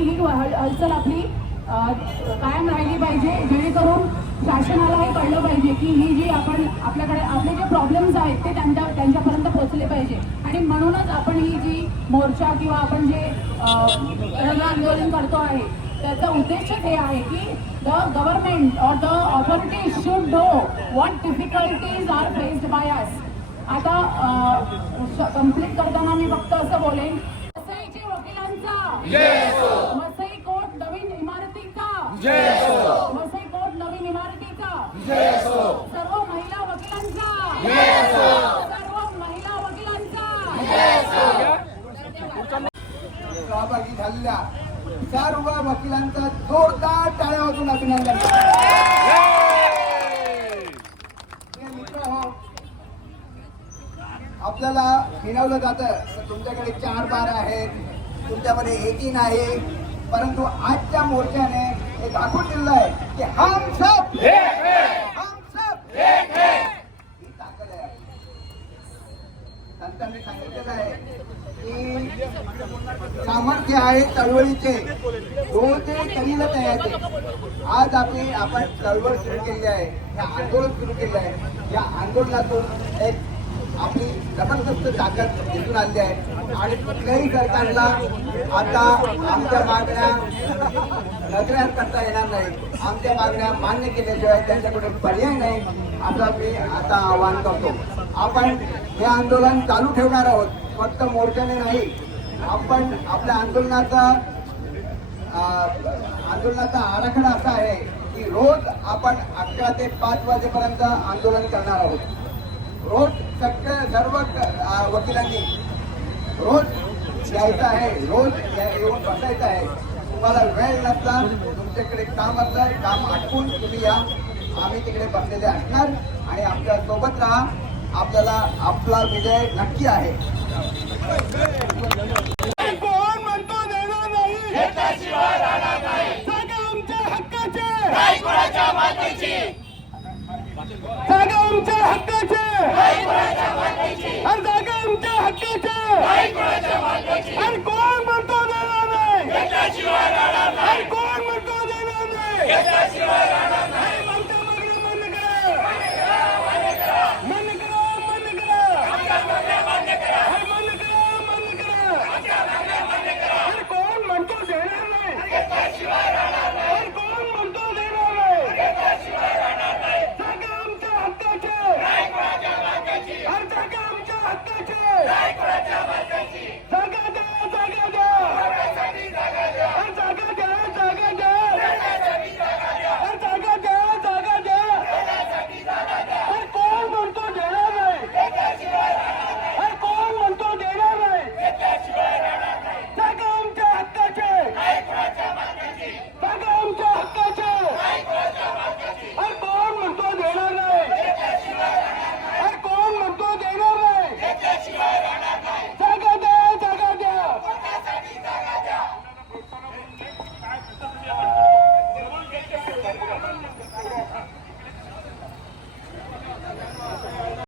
ही हालचाल आपली कायम राहिली पाहिजे जेणेकरून शासनाला हे कळलं पाहिजे की ही जी आपण आपल्याकडे आपले जे प्रॉब्लेम्स आहेत ते त्यांच्या त्यांच्यापर्यंत पोहोचले पाहिजे. आणि म्हणूनच आपण ही जी मोर्चा किंवा आपण जे रंग आंदोलन करतो आहे त्याचा उद्देश हे आहे की the government or the authority should know what difficulties are faced by us आता कंप्लीट करताना मी फक्त असं बोलेन वसईचे वकिलांचा वसई कोर्ट नवीन इमारतीचा वसई कोर्ट नवीन इमारतीचा. सर्व महिला वकिलांचा. सर्व महिला वकिलांचा. सहभागी झालेल्या सर्व वकिलांचा जोरदार टाळ्या वाजून अभिनंदन. हे आपल्याला हिणवलं जातं. तर तुमच्याकडे चार बार आहेत. तुमच्याकडे एकी नाही. परंतु आजच्या मोर्चाने हे दाखवून दिलं आहे की हम सब हम सब ही ताकद आहे संतांनी सांगितलेलं आहे की सामर्थ्य आहे चळवळीचे. तो ते करील तयाचे आज आपली आपण चळवळ सुरू केली आहे हे आंदोलन सुरू केलं आहे. या आंदोलनातून एक आपली जबरदस्त ताकद दिसून आली आहे. आणि कुठल्याही सरकारला आता आमच्या मागण्या नजऱ्यात करता येणार नाही. आमच्या मागण्या मान्य केल्याशिवाय त्यांच्याकडे पर्याय नाही असं मी आता आवाहन करतो. आपण हे आंदोलन चालू ठेवणार आहोत फक्त मोर्चाने नाही. आपण आपल्या आंदोलनाचा आंदोलनाचा आराखडा असा आहे की रोज आपण अकरा ते पाच वाजेपर्यंत आंदोलन करणार आहोत. रोज सगळ्या सर्व वकिलांनी रोज यायचं आहे रोज या- येऊन बसायचं आहे. तुम्हाला वेळ नसला तुमच्याकडे काम असलं काम आटपून तुम्ही या. आम्ही तिकडे बसलेले असणार आणि आमच्यासोबत राहा. आपल्याला आपला विजय नक्की आहे. हक्काचे जागा आमच्या हक्काचे अरे जागा आमच्या हक्काचे अरे कोण म्हणतो देणार नाही. अरे कोण म्हणतो देणार नाही